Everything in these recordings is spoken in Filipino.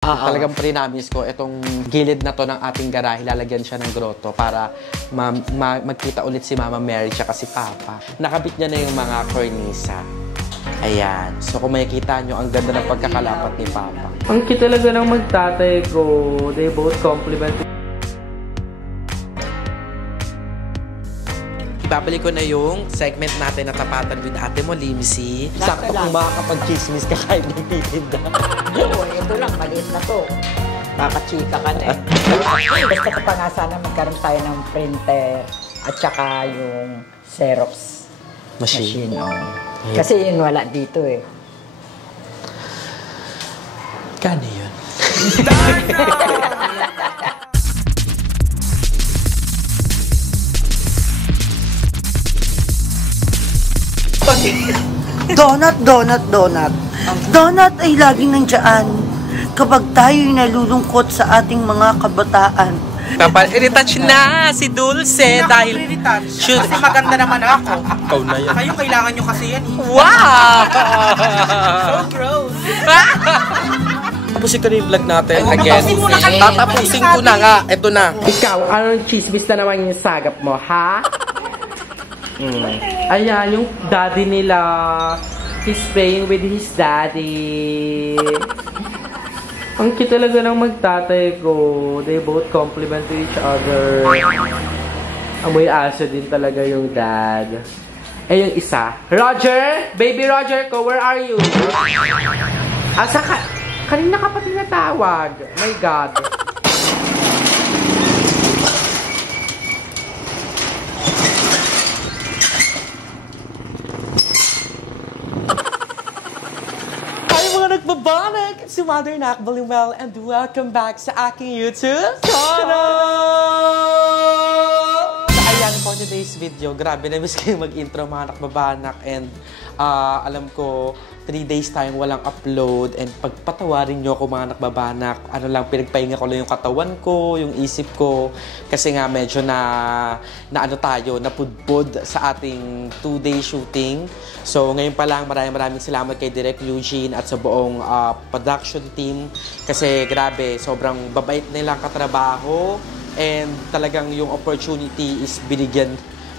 Talagang prinamis ko, itong gilid na to ng ating garahe, lalagyan siya ng grotto para magkita ulit si Mama Mary tsaka si Papa. Nakabit niya na yung mga cornisa. Ayan. So kung makikita nyo, ang ganda ng pagkakalapat ni Papa. Ang cute talaga ng magtatay ko. They both compliment. Babalik ko na yung segment natin na tapatan with Ate mo, Limsy. Sakto kung makakapag-chismis ka kahit nagtitinda. Oo, ito lang, maliit na to. Papachika ka na eh. Basta ko pa nga sana magkaroon tayo ng printer at saka yung Xerox machine. Kasi yun wala dito eh. Kano yun? Donut, donut, donut. Donut ay laging nandiyan kapag tayo'y nalulungkot sa ating mga kabataan. Kapal-retouch na si Dulce dahil... Kasi maganda naman ako. Ikaw na yan. Kayo kailangan nyo kasi yan eh. Wow! So gross. Tapusin ko na yung vlog natin again. Tatapusin ko na nga. Ito na. Ikaw, anong chismis na naman yung sagap mo, ha? Ayan, yung daddy nila. He's playing with his daddy. Ang cute talaga ng magtatay ko. They both compliment to each other. Amoy aso din talaga yung dad. Eh, yung isa. Roger! Baby Roger ko, where are you? Asa ka? Kanina ka pa tinatawag. My God. Nagbabanag! Si Mother Nak Baliwell and welcome back sa aking YouTube channel! So, ayan po today's video. Grabe, na-miss kayo mag-intro mga nakbabanak and alam ko 3 days tayong walang upload and pagpatawarin nyo ako mga nakbabanak. Ano lang, pinagpahinga ko lang yung katawan ko, yung isip ko kasi nga medyo na ano tayo, napudpod sa ating 2-day shooting. So, ngayon pa lang, maraming salamat kay Direk Eugene at sa buong production team. Kasi, grabe, sobrang babait nilang katrabaho. And talagang yung opportunity is binigyan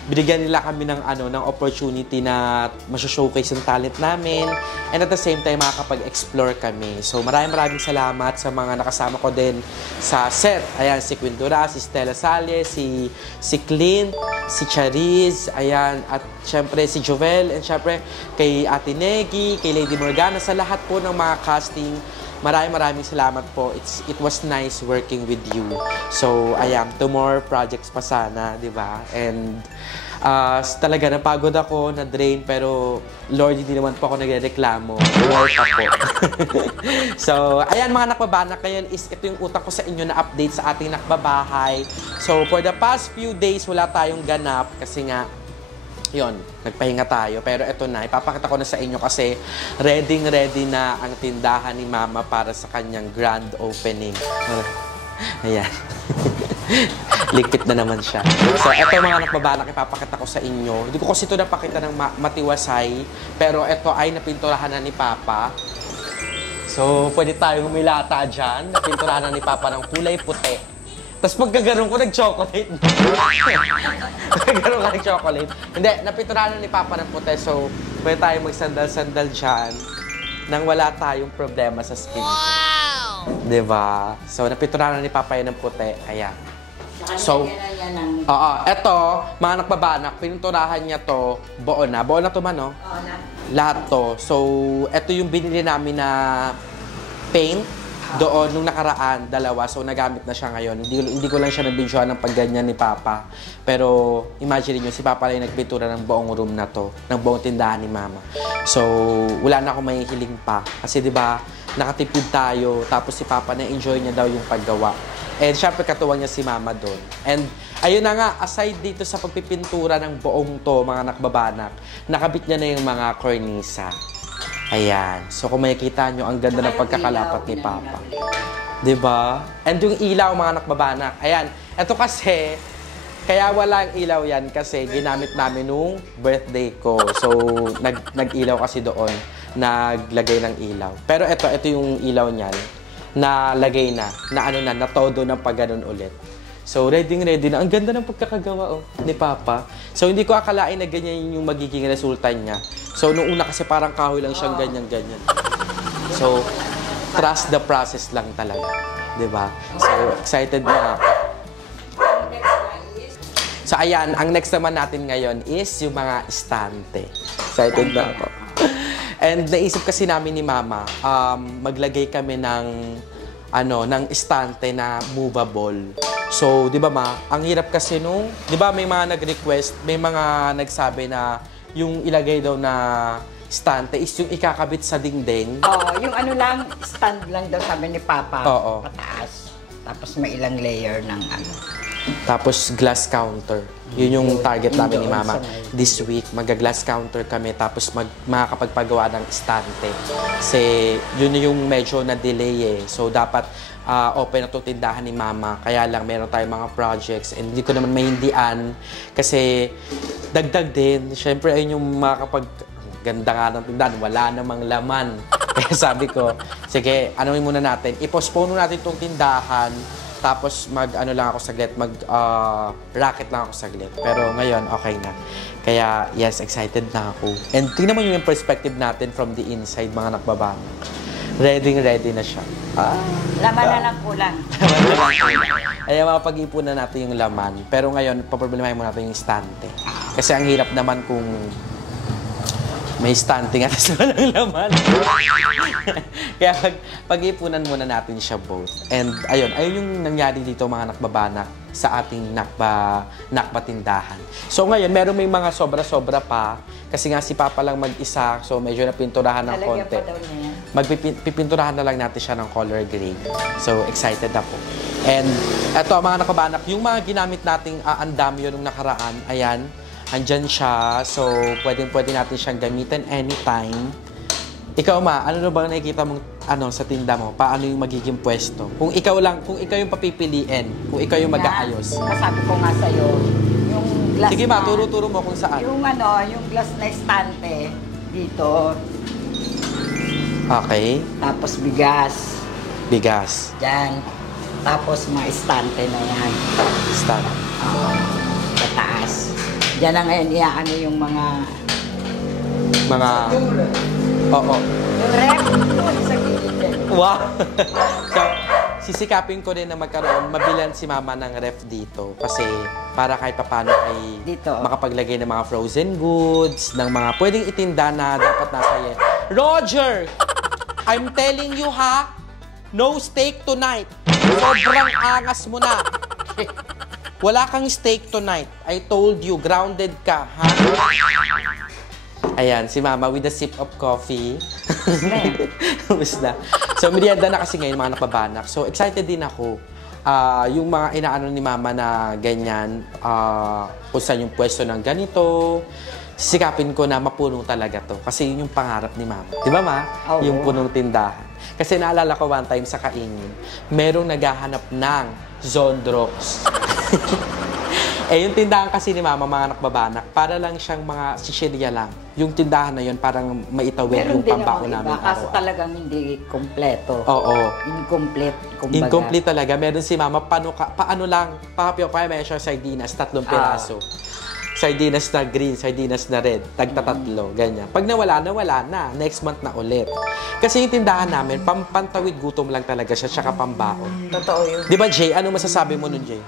nila kami ng opportunity na ma-showcase yung talent namin. And at the same time, makakapag-explore kami. So, maraming salamat sa mga nakasama ko din sa set. Ayan, si Quindura, si Stella Salle, si Clint, si Chariz, ayan, at syempre si Jovel, and syempre kay Ate Negi, kay Lady Morgana, sa lahat po ng mga casting. Maraming salamat po. It was nice working with you. So, ayan, 2 more projects pa sana, di ba? And talaga napagod ako, na-drain, pero Lord, hindi naman po ako nagrereklamo. Work ako. So, ayan mga nakbabanak, ngayon is ito yung utak ko sa inyo na update sa ating nakbabahay. So, for the past few days, wala tayong ganap kasi nga, yun, nagpahinga tayo. Pero eto na, ipapakita ko na sa inyo kasi ready na ang tindahan ni Mama para sa kanyang grand opening. Ayan. Ligpit na naman siya. So, eto mga nakbabanak, ipapakita ko sa inyo. Hindi ko kasi ito napakita ng matiwasay, pero eto ay napinturahan na ni Papa. So, pwede tayong humilata dyan. Napinturahan na ni Papa ng kulay puti. Tapos pagkaganon ko, nag-chocolate. Pagkaganon ka nag-chocolate. Hindi, napinturahan na ni Papa ng puti. So, pwede tayong magsandal-sandal dyan nang wala tayong problema sa skin. Wow! Diba? So, napinturahan na ni Papa yan ng puti. Ayan. So, eto, mga nakbabanak, pininturahan niya to, buo na. Buo na to man, no? Oo na. Lahat to. So, eto yung binili namin na paint. Doon, nung nakaraan, 2. So, nagamit na siya ngayon. Hindi ko lang siya nabidyohan ng pagganyan ni Papa. Pero, imagine niyo, si Papa lang nagpintura ng buong room na to, ng buong tindahan ni Mama. So, wala na akong may hiling pa. Kasi, di ba, nakatipid tayo, tapos si Papa na-enjoy niya daw yung paggawa. And, syempre, katuwang niya si Mama doon. And, ayun na nga, aside dito sa pagpipintura ng buong to, mga nakbabanak, nakabit niya na yung mga cornisa. Ayan. So, kung makikita nyo, ang ganda ng pagkakalapat ni Papa. Diba? And yung ilaw, mga nakbabanak. Ayan. Ito kasi, kaya walang ilaw yan kasi ginamit namin nung birthday ko. So, nag-ilaw kasi doon. Naglagay ng ilaw. Pero ito yung ilaw niyan. na lagay na ano na todo ng pagganon ulit. So, ready na. Ang ganda ng pagkakagawa ni Papa. So, hindi ko akalain na ganyan yung magiging resulta niya. So, nung una kasi parang kahoy lang siyang ganyan-ganyan. So, trust the process lang talaga. Diba? So, excited na ako. So, ayan. Ang next naman natin ngayon is yung mga estante. Excited na ako. And naisip kasi namin ni Mama, maglagay kami ng estante na movable. So, di ba ang hirap kasi nung, di ba may mga nag-request, may mga nagsabi na yung ilagay daw na estante is yung ikakabit sa dingding. Oo, yung stand lang daw sabi ni Papa. Oo. Pataas. Tapos may ilang layer ng Tapos glass counter. Yun yung target namin ni Mama. This week, mag-glass counter kami tapos makakapagpagawa ng estante. Kasi yun yung medyo na-delay eh. So dapat open na itong tindahan ni Mama. Kaya lang meron tayong mga projects and hindi ko naman mahindian kasi dagdag din. Siyempre ayun yung ganda nga ng tindahan. Wala namang laman. Kaya sabi ko, sige, anuin muna natin. I-postpone natin itong tindahan. Tapos mag-racket lang ako saglit. Pero ngayon, okay na. Kaya, yes, excited na ako. And tingnan mo yung perspective natin from the inside, mga nakbabana. Ready na siya. Laman na lang kulang. Ay, mapag-ipunan natin yung laman. Pero ngayon, paproblemahin mo natin yung estante. Kasi ang hirap naman kung may estante nga tapos walang laman. Kaya pag-ipunan muna natin siya both. And ayun yung nangyari dito mga nakbabanak sa ating nakba tindahan. So ngayon, meron may mga sobra-sobra pa. Kasi nga si Papa lang mag-isa, so medyo napinturahan ng konti. Magpipinturahan na lang natin siya ng color grade. So excited ako. And eto mga nakbabanak, yung mga ginamit nating andamyo nung nakaraan, ayan, andyan siya. So, pwede natin siyang gamitin anytime. Ikaw, Ma, ano na bang nakikita mong sa tinda mo? Paano yung magiging pwesto? Kung ikaw yung papipiliin, kung ikaw yung mag-aayos. Sabi ko nga sa'yo, yung glass Sige, Ma, turo mo kung saan. Yung glass na estante dito. Okay. Tapos bigas. Bigas. Diyan. Tapos mga estante na yan. Estante. Pataas. Diyan na ngayon iaano yung mga... Oo. Yung rep doon sa gilid. Wow! So, sisikapin ko rin na mabilan si Mama ng ref dito. Kasi para kahit papano ay dito makapaglagay ng mga frozen goods, ng mga pwedeng itinda na dapat nasa yan. Roger! I'm telling you ha, no steak tonight. Sobrang angas mo na. Wala kang steak tonight. I told you, grounded ka, ha? Ayan, si Mama with a sip of coffee. Basta. So, merienda na kasi ngayon, mga napabanak. So, excited din ako. Yung mga inaano ni Mama na ganyan, kung saan yung pwesto ng ganito, sisikapin ko na mapuno talaga to. Kasi yun yung pangarap ni Mama. Di ba, Ma? Oh, yung punong tindahan. Kasi naalala ko one time sa Kaingin, merong naghahanap ng Zondrox. Yung tindahan kasi ni Mama, mga nakbabanak, para lang siyang mga sisirya lang. Yung tindahan na yun, parang maitawid yung pambako namin. Kaso talagang hindi kompleto. Oo. Incomplete, kumbaga. Incomplete talaga. Meron si Mama, paano lang, pa-measure sardinas, 3 piraso. Sardinas na green, sardinas na red, tagtatatlo, ganyan. Pag nawala na. Next month na ulit. Kasi yung tindahan namin, pantawid gutom lang talaga siya, tsaka pambaon. Totoo yun. Di ba, Jay? Ano masasabi mo nun, Jay?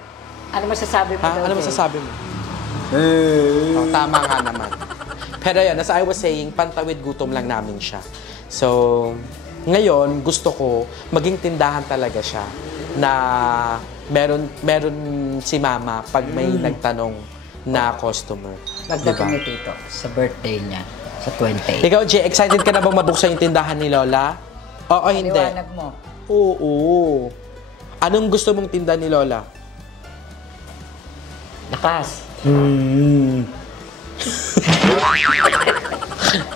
Ano masasabi mo daw, Ano Jay? masasabi mo? Tama nga naman. Pero yan, as I was saying, pantawid gutom lang namin siya. So, ngayon, gusto ko, maging tindahan talaga siya na meron si Mama pag may nagtanong na customer. Pagdating ni Tito, sa birthday niya, sa 28. Ikaw, Jay, excited ka na bang mabuksan yung tindahan ni Lola? Oo, hindi. Paliwanag mo. Oo. Anong gusto mong tindahan ni Lola? Lakas.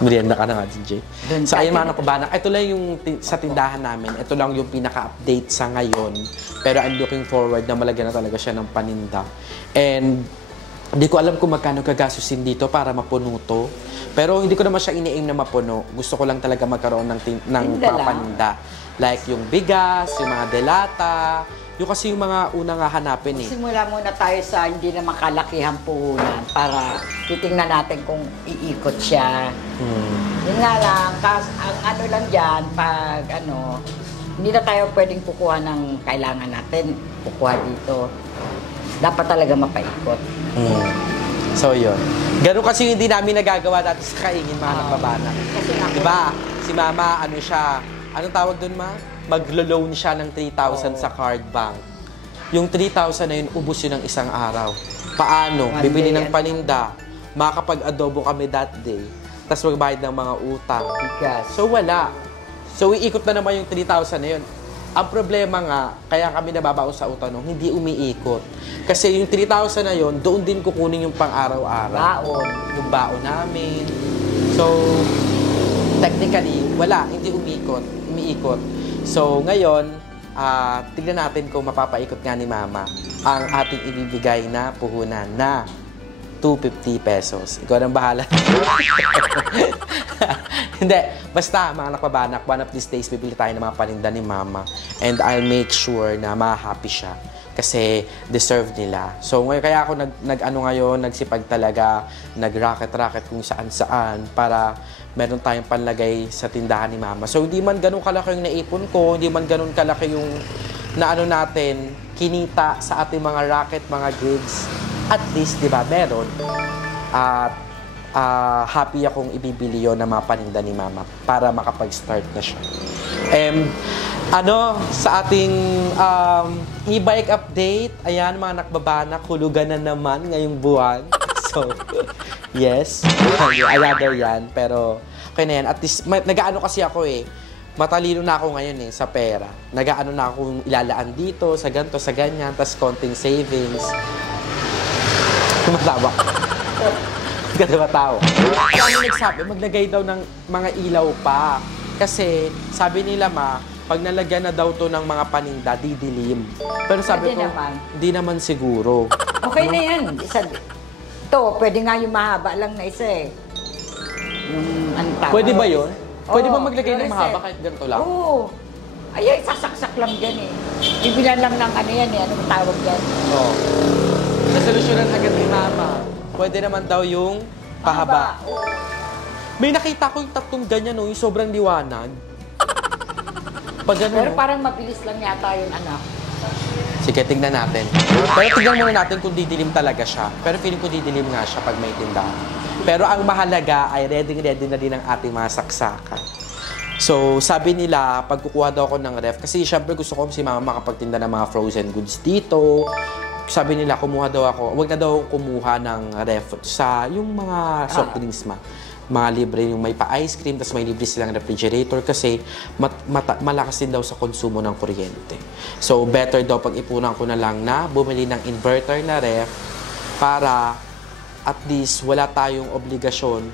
Merienda ka na nga, DJ. Doon So, ayun tayo. mga napabanak. Ito lang yung sa tindahan namin. Ito lang yung pinaka-update sa ngayon. Pero I'm looking forward na malagyan na talaga siya ng paninda. And hindi ko alam kung magkano gagastusin dito para mapuno to. Pero hindi ko naman siya ini-aim na mapuno. Gusto ko lang talaga magkaroon ng mga paninda Like yung bigas, yung mga delata, yung kasi yung mga unang hanapin eh. Simula muna tayo sa hindi na makalakihang puhunan para titingnan natin kung iikot siya. Yun nga lang, ang ano lang dyan, pag ano, hindi na tayo pwedeng kukuha ng kailangan natin, kukuha dito. Dapat talaga mapaikot. So yun. Ganun kasi hindi namin nagagawa dati sa kaingin mga nagbabanak. Kasi ako, Diba? Si mama, ano siya, anong tawag dun ma? Maglo-loan siya ng 3,000 sa card bank. Yung 3,000 na yun, ubus yun ng isang araw. Paano? One Bibili day, ng paninda. Makakapag-adobo kami that day. Tapos magbayad ng mga utang. bigas. So wala. So iikot na naman yung 3,000 na yun. Ang problema nga, kaya kami nababaon sa utang nung hindi umiikot. Kasi yung 3,000 na yun, doon din kukunin yung pang-araw-araw. Baon. Yung baon namin. So, technically, wala. Hindi umiikot. So, ngayon, tignan natin kung mapapaikot nga ni Mama ang ating ibibigay na puhunan na 250 pesos. Ikaw nang bahala. Hindi. Basta, mga nakpabanak, one of these days, bibili tayo ng mga paninda ni Mama. And I'll make sure na ma-happy siya. Kasi deserve nila. So, ngayon, kaya ako nagsipag talaga, nag-racket-racket kung saan-saan para meron tayong panlagay sa tindahan ni Mama. So, hindi man ganun kalaki yung naipon ko, hindi man ganun kalaki yung naano natin, kinita sa ating mga racket, mga gigs. At least, di ba, meron. At happy akong ibibili yun na mga paninda ni Mama para makapag-start na siya. Sa ating e-bike update, ayan, mga nakbabanak, hulugan na naman ngayong buwan. So, yes, another yan. Pero, okay na yan. At least, nag-aano kasi ako eh. Matalino na ako ngayon eh, sa pera. Nag-aano na ako ilalaan dito, sa ganito, sa ganyan, tas konting savings. Matawa. Ganda ba tao? Kaya nagsabi, maglagay daw ng mga ilaw pa. Kasi, sabi nila pag nalagyan na daw to ng mga paninda, didilim. Pero sabi ko, hindi naman siguro. Okay na yan. Ito, pwede nga yung mahaba lang na isa eh. Yung antara. Pwede ba yun? Pwede ba Oo, maglagay ng fluorescent. mahaba kahit ganito lang? Oo. Ay, sasaksak lang dyan eh. Ibilan lang ng ano yan eh. Anong tawag yan? Oo. Nasolusyonan agad ni Mama. Pwede naman daw yung pahaba. Oo. May nakita ko yung tatlong ganyan, no? Yung sobrang liwanag. Pag ganun, Pero no? parang mabilis lang yata yun, anak. Sige, tignan natin. Pero tignan muna natin kung didilim talaga siya. Pero feeling ko didilim nga siya pag may tindahan. Pero ang mahalaga ay ready na din ang ating mga saksakan. So, sabi nila, pag kukuha daw ako ng ref, kasi syempre gusto ko si Mama makapagtinda ng mga frozen goods dito. Sabi nila, kumuha daw ako, wag na daw kumuha ng ref sa yung mga soft drinks mga libre yung may pa-ice cream, tapos may libre silang refrigerator kasi malakas din daw sa konsumo ng kuryente. So, better daw pag-ipunan ko na lang na bumili ng inverter na ref para at least wala tayong obligasyon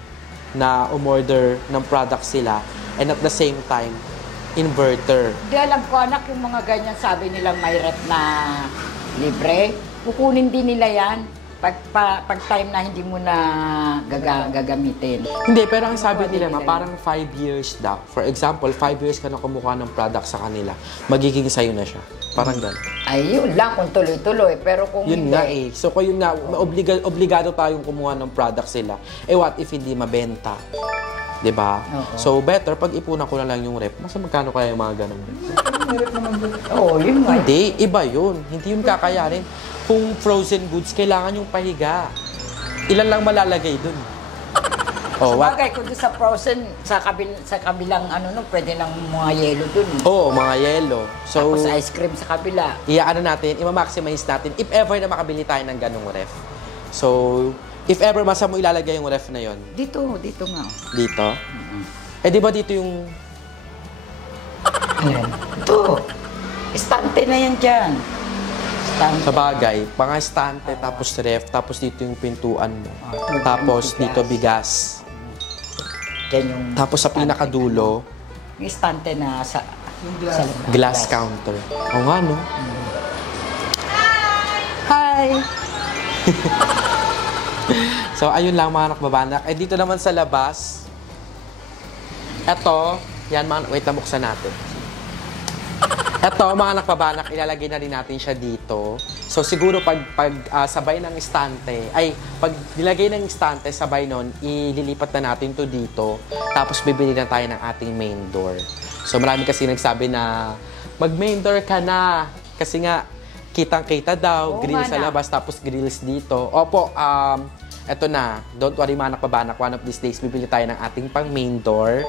na umorder ng product sila and at the same time, inverter. Hindi alam ko, anak, yung mga ganyan sabi nilang may rep na libre. Kukunin din nila yan. Pag time na hindi mo na gagamitin. Hindi, pero ang sabi nila, parang 5 years daw. For example, 5 years ka na kumuha ng product sa kanila, magiging sayo na siya. Parang gano'n. Ay, yun lang kung tuloy-tuloy. Pero kung Yun hindi, nga eh. So, kung yun nga, obligado tayong kumuha ng product sila. Eh, what if hindi mabenta? Diba? Oo. So, better, pag ipunan ko na lang yung rep, mas magkano kaya yung mga ganun? Oo, yun nga. Hindi, iba yun. Hindi yun kakayanin. Kung frozen goods, kailangan yung pahiga. Ilan lang malalagay dun? Oh, what? Sabagay, kung doon sa frozen, sa kabilang pwede ng mga yelo dun. Oo, mga yelo. So, Tapos ice cream sa kabila. natin, ima-maximize natin if ever na makabili tayo ng ganung ref. So, if ever, masa mo ilalagay yung ref na yon? Dito nga. Dito? Eh, di ba dito yung... Ayan. Ito. Estante na yan dyan. Estante. Sa bagay, pang-estante, tapos ref, tapos dito yung pintuan mo. ito, Tapos bigas. dito bigas. Yan yung Tapos sa estante. pinakadulo, Yung estante na sa labas. glass counter. O nga, no? Hi! So, ayun lang mga nakbabanak. Eh, dito naman sa labas, eto, yan mga, wait lang, buksan natin. Eto, mga nakpabanak, ilalagay na rin natin siya dito. So, siguro pag sabay ng istante, pag nilagay ng istante, sabay nun, ililipat na natin to dito. Tapos, bibili na tayo ng ating main door. So, marami kasi nagsabi na, mag-main door ka na. Kasi nga, kitang-kita daw, grill sa labas, tapos grills dito. Opo, eto na. Don't worry, mga nakpabanak. One of these days, bibili tayo ng ating pang main door.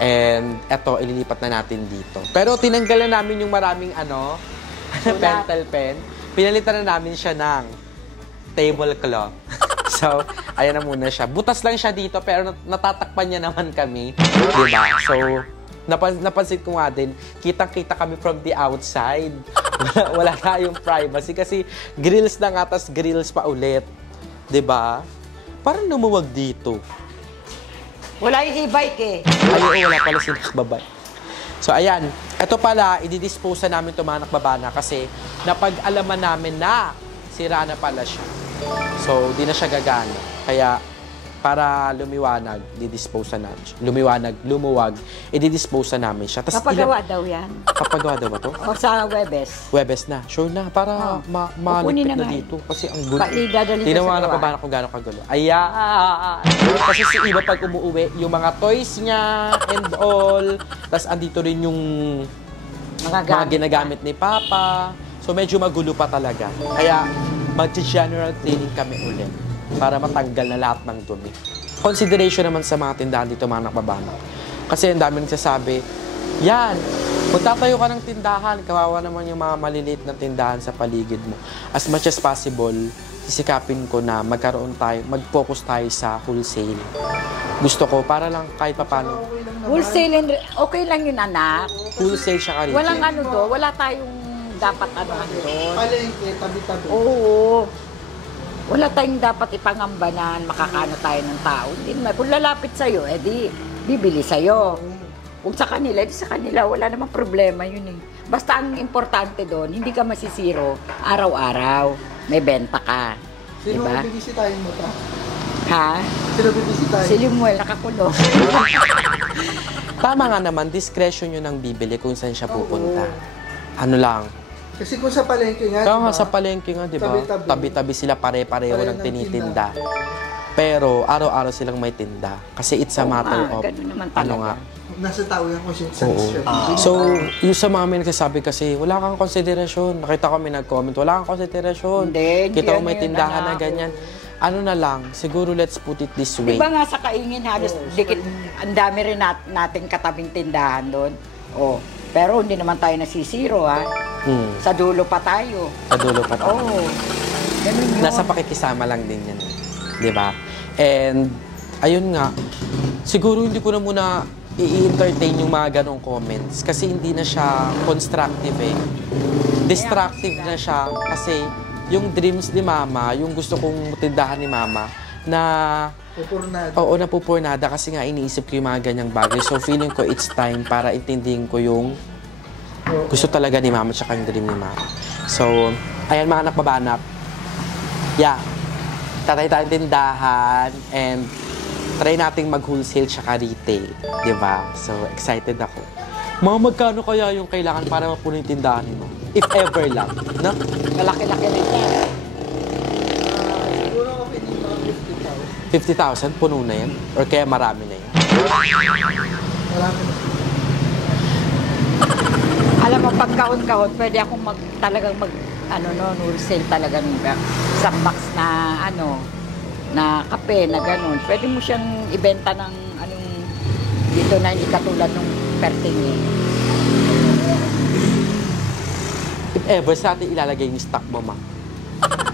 And eto, ililipat na natin dito. Pero tinanggal na namin yung maraming pentel pen. Pinalitan na namin siya ng tablecloth. So, ayan na muna siya. Butas lang siya dito, pero natatakpan niya naman kami. Diba? So, napansin ko nga din, kitang-kita kami from the outside. Wala tayong privacy kasi grills na nga, tas grills pa ulit. Diba? Parang lumuwag dito. Wala yung e-bike eh. Ay, wala pala si nakbabay. So, ayan. Ito pala, i-dispose namin ito mga nakbabana kasi napag-alaman namin na sira na pala siya. So, di na siya gagana. Kaya, para lumiwanag, di-dispose namin siya. Lumuwag, i-dispose namin siya. Kapagawa daw yan. Kapagawa daw ba to? O sa Webes. Webes na. Sure na. Para malipit na dito. Kasi ang gulo. Dadalhin Tingnan mo sa nga gawa. nakabana kung gano'ng kagulo. Ayan! Kasi si Iba pag umuwi, yung mga toys niya and all. Tapos andito rin yung mga ginagamit ni Papa. So medyo magulo pa talaga. Kaya mag-general cleaning kami ulit para matanggal na lahat ng dumi. Consideration naman sa mga tindahan dito, mga nakbabana. Kasi ang dami nagsasabi, yan, magtatayo ka ng tindahan, kawawa naman yung mga maliliit na tindahan sa paligid mo. As much as possible, sisikapin ko na mag-focus tayo sa wholesale. Gusto ko, para lang kahit papano. Wholesale, okay lang yun, anak. Wholesale siya ka rin. Walang wala tayong dapat doon. Palengke, tabi-tabi. Oo. Wala tayong dapat ipangamba na makakaano tayo ng tao. Hindi naman. Kung lalapit sa'yo, edi bibili sa'yo. Kung sa kanila, edi sa kanila. Wala namang problema yun eh. Basta ang importante doon, hindi ka masisiro araw-araw. May benta ka. Sino diba? bibisitahin mo ta? Ha? Sino bibisitahin? Si Limuel, nakakulong. Tama nga naman, discretion yun ang bibili kung saan siya pupunta. Ano lang. Kasi kung sa palengke nga, Kaya nga sa palengke nga, di ba? Tabi-tabi. Tabi-tabi sila pare-pareho ng ng tinitinda. Pero araw-araw silang may tinda. Kasi it's a matter of, ganun naman talaga. ano nga. nasa tao yung conscience. So, yung sa mga may nagsasabi kasi, wala kang konsiderasyon. Nakita ko may nag-comment, wala kang konsiderasyon. Hindi, Kita ko yan may yun, tindahan na anak. ganyan. Ano na lang, siguro let's put it this way. Diba nga sa Kaingin, halos dikit, ang dami rin nating katabing tindahan doon. Oh, pero hindi naman tayo nasisiro, ha? Sa dulo pa tayo. Sa dulo pa tayo. Oo. Ganun yun. Nasa pakikisama lang din yan. Di ba? And, ayun nga, siguro hindi ko na muna i-entertain yung mga ganong comments kasi hindi na siya constructive eh. Destructive na siya kasi yung dreams ni Mama, yung gusto kong tindahan ni Mama na Pupurnada. oo, napupurnada kasi nga iniisip ko yung mga ganyang bagay. So feeling ko it's time para intindihin ko yung gusto talaga ni Mama tsaka yung dream ni Mama. So, ayan mga nakbabanak. Yeah. Tatay tayong tindahan and try nating mag-wholesale tsaka retail. Diba? So, excited ako. Mga magkano kaya yung kailangan para mapuno yung tindahan mo? If ever lang. No? Malaki-laki rin yan. Siguro okay din mga 50,000. 50,000, puno na yan? Or kaya marami na yan? Marami na. Alam mo, pag kaon-kaon, pwede akong talagang wholesale talagang isang box na, na kape, na ganun. Pwede mo siyang ibenta ng, dito na hindi katulad nung pertingi. If ever, sa atin ilalagay yung stock mo, Ma?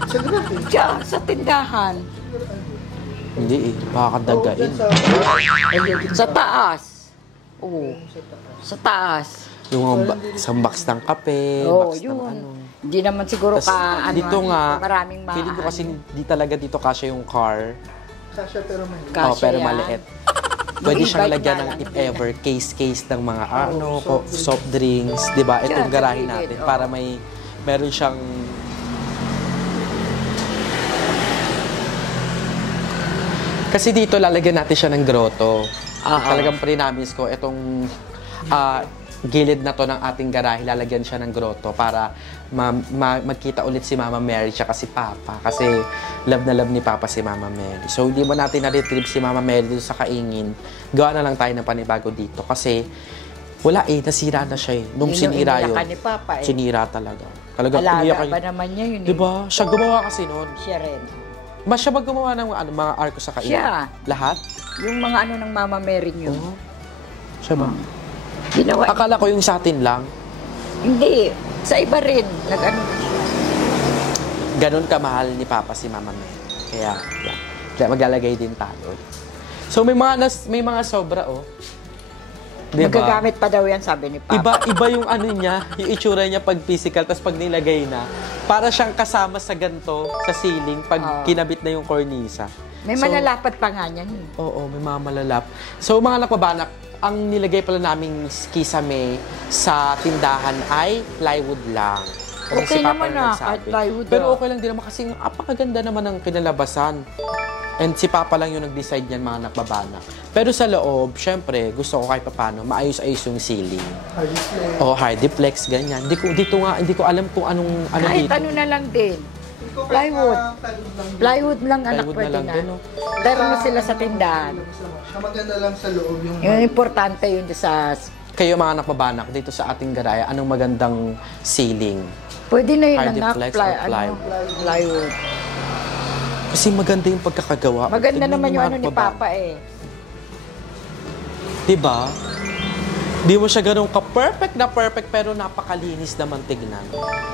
Sa grabe. Diyan, sa tindahan. Hindi eh. Baka kadagain. Sa taas. Oo. Sa taas. Yung isang box ng kape, Oo, box ng yun. ano. Hindi naman siguro Tas, dito dito nga, maraming feeling ko kasi di talaga dito kasya yung car. Kasya pero may. Kasya Pero yan. maliit. Pwede Yung siyang e-bike lagyan na ng lang, if hindi na. ever, case ng mga soft drinks, di ba? Itong Diyan, garahin sa gilid, natin oo. para meron siyang kasi dito lalagyan natin siya ng grotto. Ah, Talagang pre-namis ko itong gilid na to ng ating garahe, lalagyan siya ng grotto para magkita ulit si Mama Mary tsaka si Papa. Kasi love na love ni Papa si Mama Mary. So, hindi mo natin na-retrieve si Mama Mary dito sa Kaingin. Gawa na lang tayo ng panibago dito. Kasi wala nasira na siya eh. Nung sinira yun, ni Papa, sinira talaga. Alaga ba naman niya yun eh? Diba? Siya gumawa kasi noon. Siya rin. Mas siya ba gumawa ng mga arko sa Kaingin? Siya. Lahat? Yung mga ng Mama Mary niyo. Siya ba? Ginawa. Akala ko yung sa atin lang. Hindi. Sa iba rin. Nag-ano. Ganon kamahal ni Papa si Mama Mary. Kaya, yan. Kaya maglalagay din tayo. So, may mga sobra, oh. Diba? Magagamit pa daw yan, sabi ni Papa. Iba yung ano niya, yung itsura niya pag physical, tapos pag nilagay na, para siyang kasama sa ganto, sa ceiling, pag kinabit na yung cornisa. May malalapad pa nga niyan. Oo, may mga malalap. So, mga nakbabanak, ang nilagay pala naming kisame sa tindahan ay plywood lang. Kasi Okay si Papa naman na na, nagsabi. kahit plywood. Pero okay lang din naman kasi apakaganda naman ng kinalabasan. And si Papa lang yung nag-decide niyan, mga nakbabanak. Pero sa loob, syempre, gusto ko kahit paano, maayos-ayos yung ceiling. Hardiplex. O, hardiplex, ganyan. Hindi ko alam kung ano Kahit dito. ano na lang din. Plywood. Plywood lang anak Plywood pwede na lang na. din, no? Pero sila sa tindahan. Maganda lang sa loob yung... Yung importante yun sa... Kayo mga nakbabanak, dito sa ating garaya, anong magandang ceiling? Pwede na yun anak. Hardiplex or plywood? Plywood. Kasi maganda yung pagkakagawa. Maganda Tignan naman mo yung mga ano ni nakbabanak. Papa eh. Diba? Di mo siya ganun ka-perfect na perfect, pero napakalinis naman tignan.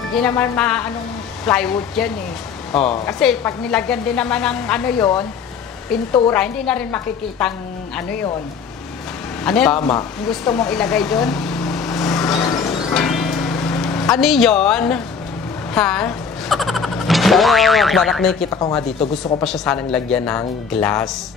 Hindi naman anong plywood yan eh. Oh. Kasi pag nilagyan din naman ng ano yon, pintura, hindi na rin makikitang ano yon. Ano yun? Tama. Yung gusto mong ilagay doon? Ano yun? Ha? Barak nakikita ko nga dito, gusto ko pa siya sanang lagyan ng glass.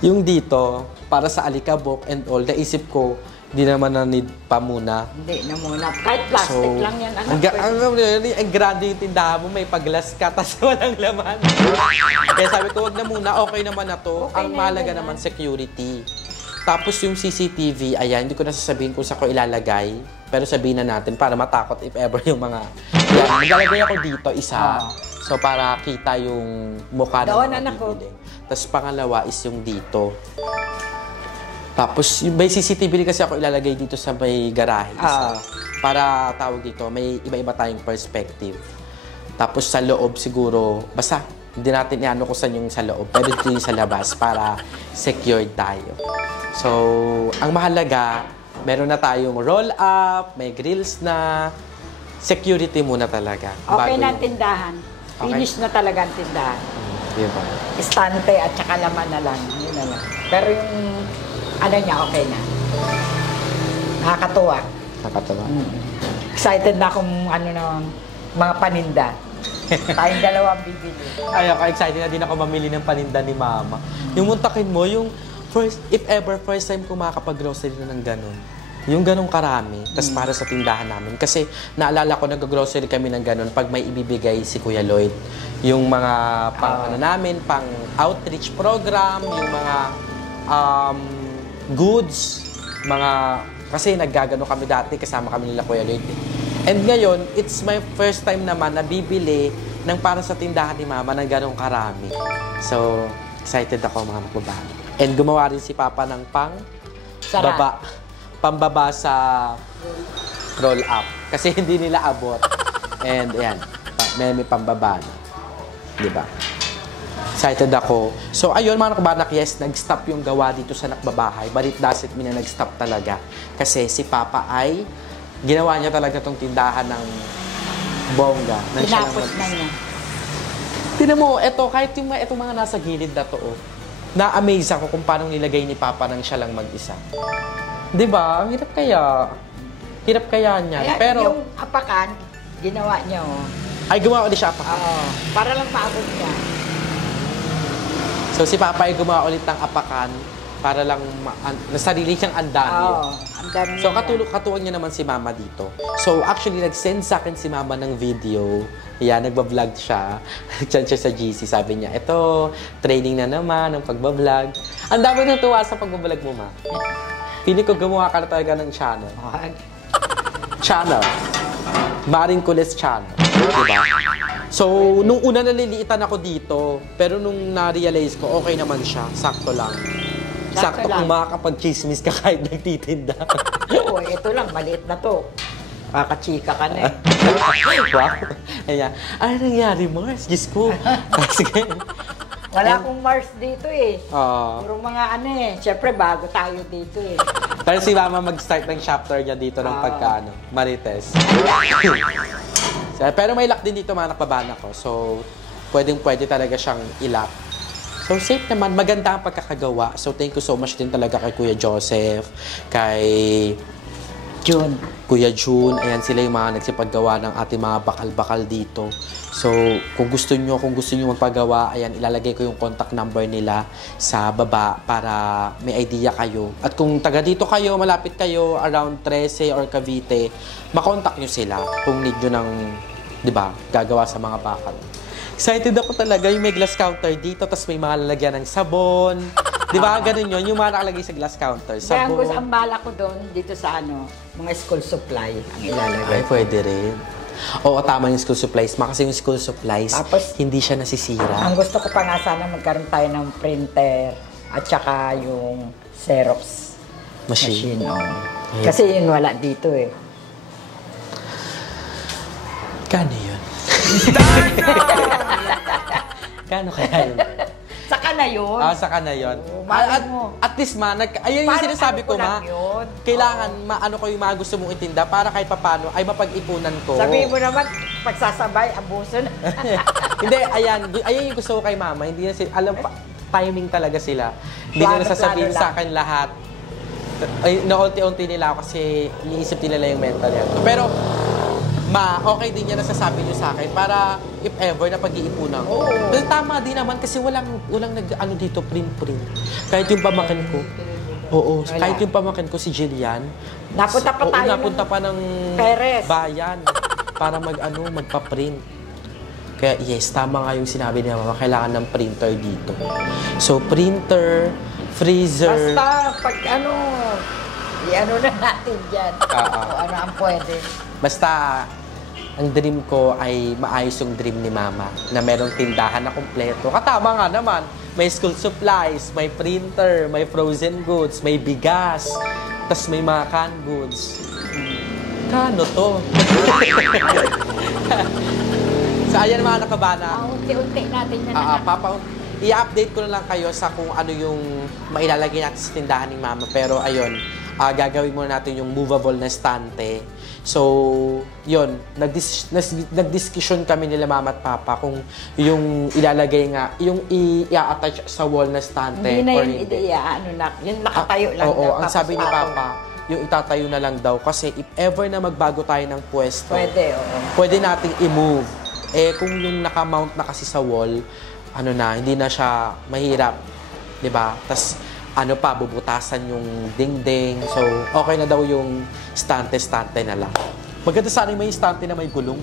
Yung dito, para sa alikabok and all, naisip ko, di naman na need pa muna. Hindi na muna. Kahit plastic lang yan. Ang grande yung tindahan mo, may pag-glass ka, tas walang laman. Kaya sabi ko, wag na muna, okay naman na to. Okay Ang na mahalaga yun, naman, security. Tapos yung CCTV, ayan, hindi ko na sasabihin kung saan ko ilalagay. Pero sabihin na natin para matakot if ever yung mga... Yan, maglalagay ako dito, isa. So, para kita yung mukha ng Doon, mga anak ko. bibili. Tapos pangalawa is yung dito. Tapos may CCTV rin kasi ako ilalagay dito sa may garahe. Isa. Para tawag dito, may iba-iba tayong perspective. Tapos sa loob siguro, basta hindi natin iano kung saan yung sa loob. Pero dito yung sa labas para secured tayo. So, ang mahalaga, meron na tayong roll-up, may grills na, security muna talaga. Okay na ang yung- tindahan. Finish na talaga ang tindahan. Diba? Istante at saka laman na lang. Yun na lang. Pero yung ano niya, okay na. Nakakatuwa. Nakatawa. Excited na akong ano na mga paninda. Tayong dalawang bibili. Ay, ako excited na din ako mamili ng paninda ni Mama. Yung muntakin mo, yung first time ko makakapag-grocery na ng ganun. Yung ganun karami, tas para sa tindahan namin. Kasi naalala ko, nag-grocery kami ng ganun pag may ibibigay si Kuya Lloyd. Yung mga pang ano namin, pang outreach program, yung mga goods, kasi naggagano kami dati, kasama kami nila Kuya Lloyd. And ngayon, it's my first time naman na bibili ng para sa tindahan ni Mama ng ganong karami. So, excited ako mga magbabago. And gumawa rin si Papa ng Sara. pambaba sa roll up. Kasi hindi nila abot. And ayan, may pambaba na. Diba? Excited ako. So, ayun mga nakbanak, yes, nag-stop yung gawa dito sa nakbabahay. But it doesn't mean na nag-stop talaga. Kasi si Papa ay ginawa niya talaga tong tindahan ng bongga. Tinapos na niya. Tinan mo, kahit yung itong mga nasa gilid na to, na-amaze ako kung paano nilagay ni Papa nang siya lang mag-isa. Diba? Ang hirap kaya. Hirap kaya niya. Kaya Pero, yung apakan, ginawa niya ay gumawa ulit siya pa. para lang maabot niya. So, si Papa ay gumawa ulit ng apakan para lang nasarili siyang andami. Ang dami So, niya. katuwang niya naman si Mama dito. So, actually, nag-send sa akin si Mama ng video. Yan, nagbablog siya. Nag-send siya sa GC. Sabi niya, ito, training na naman ng pagbablog. Ang dami natuwa sa pagbablog mo, Ma. Feeling ko gumawa ka na talaga ng channel. Wag. Channel. Maring Kulis Channel. Diba? So, nung una naliliitan ako dito, pero nung na-realize ko, okay naman siya. Sakto lang. Sakto lang. kung makakapag-chismis ka kahit nagtitinda. Oo, ito lang, maliit na to. Kakachika ka na eh. Wow. Ayan. Ano nangyari, Mars? Diyos ko. Sige. Wala akong Mars dito eh. Oo. Puro mga ano eh. Siyempre, bago tayo dito eh. Pero si Mama mag-start ng chapter niya dito ng pagkaano, Marites. So, pero may lock din dito mga nakabana ko. So, pwede talaga siyang ilak. So, safe naman. Maganda ang pagkakagawa. So, thank you so much din talaga kay Kuya Joseph, kay June. Kuya June. Ayan, sila yung mga nagsipaggawa ng ating mga bakal-bakal dito. So, kung gusto nyo magpagawa, ayan, ilalagay ko yung contact number nila sa baba para may idea kayo. At kung taga dito kayo, malapit kayo, around 13 or Cavite, makontak nyo sila kung need nyo ng, di ba, gagawa sa mga bakal. Excited ako talaga yung may glass counter dito, tapos may mga lalagyan ng sabon. Di ba, ganun yun, yung mga nakalagay sa glass counter. Kaya Sabon. ang bala ko doon, dito sa ano, mga school supply ang ilalagay. Ay, pwede rin. Oo, tama yung school supplies. Kasi yung school supplies, Tapos, hindi siya nasisira. Ang gusto ko pa nga sana magkaroon tayo ng printer at saka yung Xerox Machine. oh. Ayun. Kasi yun wala dito eh. Kano yun? Kano kaya yun? Saka na yun. Saka na yun. Oo, mahal mo. At least ayun yung Parang sinasabi ano ko, ko lang yun. kailangan maano ko yung mga gusto mong itinda para kahit papano ay mapag-ipunan ko. Sabihin mo naman, pagsasabay, abuso na. Hindi, ayan yung gusto ko kay Mama. Hindi na alam pa, timing talaga sila. Hindi nila sasabihin Plano sa akin lahat. Ay, naunti-unti nila ako kasi iniisip nila yung mental health. Pero, okay din yan nasasabi nyo sa akin para if ever na pag-iipunan ko. Pero tama din naman kasi walang nag-ano dito, print. Kahit yung pamakin ko. Oo, kahit yung pamakin ko si Jillian. Napunta pa tayo napunta pa ng Perez. bayan para magpa-print. Kaya yes, tama nga yung sinabi ni Mama, kailangan ng printer dito. So, printer, freezer. Basta pag i-ano na natin dyan. Kung ano ang pwede. Basta, ang dream ko ay maayos yung dream ni Mama na merong tindahan na kompleto. Katama nga naman, may school supplies, may printer, may frozen goods, may bigas, tas may mga canned goods. Kano to? So, ayan mga nakabana. Unti-unti natin yan. I-update ko na lang kayo sa kung ano yung mailalagay natin sa tindahan ni Mama. Pero ayun, gagawin muna natin yung movable na estante. So, yun, nagdiskusyon kami nila Mama at Papa kung yung ilalagay nga, yung i-attach sa wall na estante Hindi na or yun, hindi. yun nakatayo lang. Oo, daw, ang tapos sabi ni Papa, yung itatayo na lang daw. Kasi if ever na magbago tayo ng pwesto, Pwede, oo. pwede nating i-move. Kung yung naka-mount na kasi sa wall, hindi na siya mahirap. 'Di ba? Tas bubutasan yung dingding. So, okay na daw yung stante na lang. Maganda sana yung may stante na may gulong.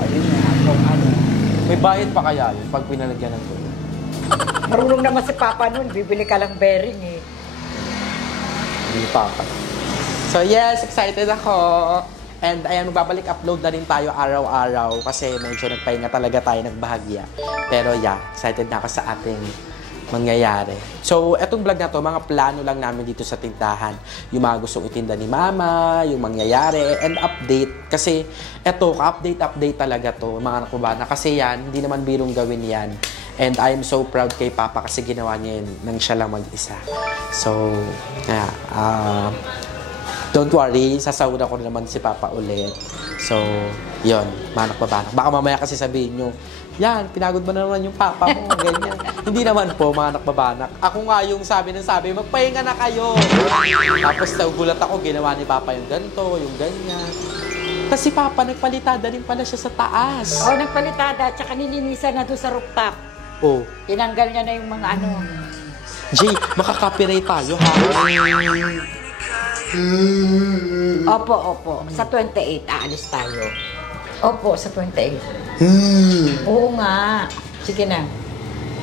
Ayun na, kung ano. May bayad pa kaya yun pag pinalagyan ng gulong? Marunong naman si Papa nun, bibili ka lang bearing eh. Hindi pa. So, yes, excited ako. And ayan, magbabalik upload na rin tayo araw-araw kasi medyo nagpahinga talaga tayo nagbahagya. Pero yeah, excited na ako sa ating mangyayari. So, etong vlog na to, mga plano lang namin dito sa tindahan. Yung mga gustong itinda ni Mama, yung mangyayari, and update. Kasi eto, update talaga to, mga nakubana. Kasi yan, hindi naman birong gawin yan. And I am so proud kay Papa kasi ginawa niya yun nang siya lang mag-isa. So, don't worry, sasauna ko naman si Papa ulit. So, yun, mga nakubana. Baka mamaya kasi sabihin nyo, yan, pinagod mo na naman yung papa mo, ganyan. Hindi naman po, mga nakbabanak. Ako nga yung sabi, magpahinga na kayo. Tapos nagulat ako, ginawa ni Papa yung ganito, yung ganyan. Kasi Papa, nagpalitada rin pala siya sa taas. Oo, nagpalitada, tsaka nilinisan na doon sa rooftop. Oh. Tinanggal niya na yung mga ano. Jay, makaka-copyright tayo, ha? Opo. Sa 28, aalis tayo. Opo, sa 28. Oo nga. Sige na.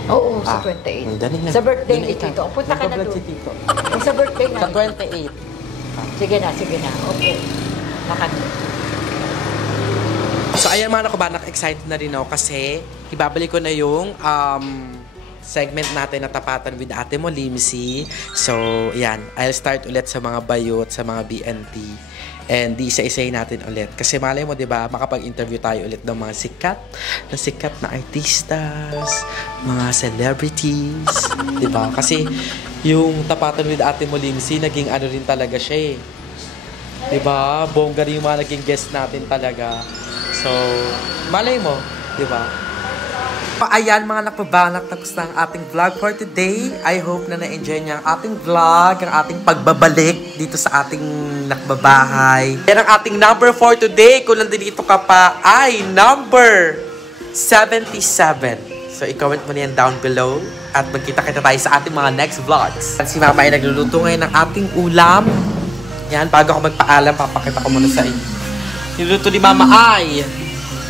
Oo, sa 28. ang galing na. Sa birthday Doon na ni ikaw. Tito. Punta ka na Nagbablog doon. si Tito. Sa birthday na. Sa 28. Sige na. Okay. Nakano. So ayan mga nakabanak, excited na rin ako kasi ibabalik ko na yung segment natin na tapatan with ate mo, Limsy. So, ayan. I'll start ulit sa mga bayot, sa mga BNT. And di isa-isayin natin ulit. Kasi malay mo, di ba, makapag-interview tayo ulit ng mga sikat na artistas, mga celebrities. Di ba? Kasi yung tapatan with ate mo, Limsy, naging ano rin talaga siya eh. Di ba? Bongga rin yung mga naging guest natin talaga. So, malay mo, di ba? Ayan mga nakpabanak, tapos na ang ating vlog for today. I hope na na-enjoy niya ang ating vlog, ang ating pagbabalik dito sa ating nakbabahay. Yan ang ating number for today. Kung nandito ka pa ay number 77. So, i-comment mo na yan down below at magkita-kita tayo sa ating mga next vlogs. At si Mama ay nagluluto ngayon ng ating ulam. Yan, bago ako magpaalam, papakita ko muna sa inyo. Niluto ni Mama ay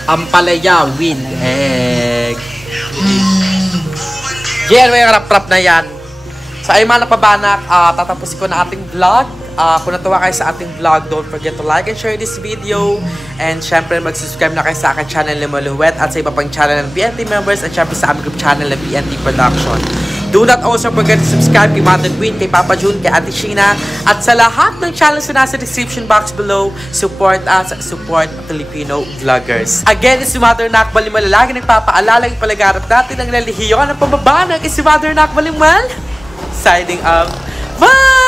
ampalaya with egg. Yan, may rap-rap na yan. So, ay mga napabanak, tatapusin ko na ating vlog. Kung natuwa kayo sa ating vlog, don't forget to like and share this video. And syempre, mag-subscribe na kayo sa aking channel na Maluwet at sa iba pang channel ng BNT members at syempre sa aming group channel na BNT Production. Do not also forget to subscribe kay Mother Queen, kay Papa June, kay Ate Sheena, at sa lahat ng channels na nasa description box below. Support us, support Filipino vloggers. Again, it's si Mother Nak Balimal, lagi nagpapaalala yung palagarap natin ang nalihiyon ng pambabanag. It's si Mother Nak Balimal, signing up. Bye!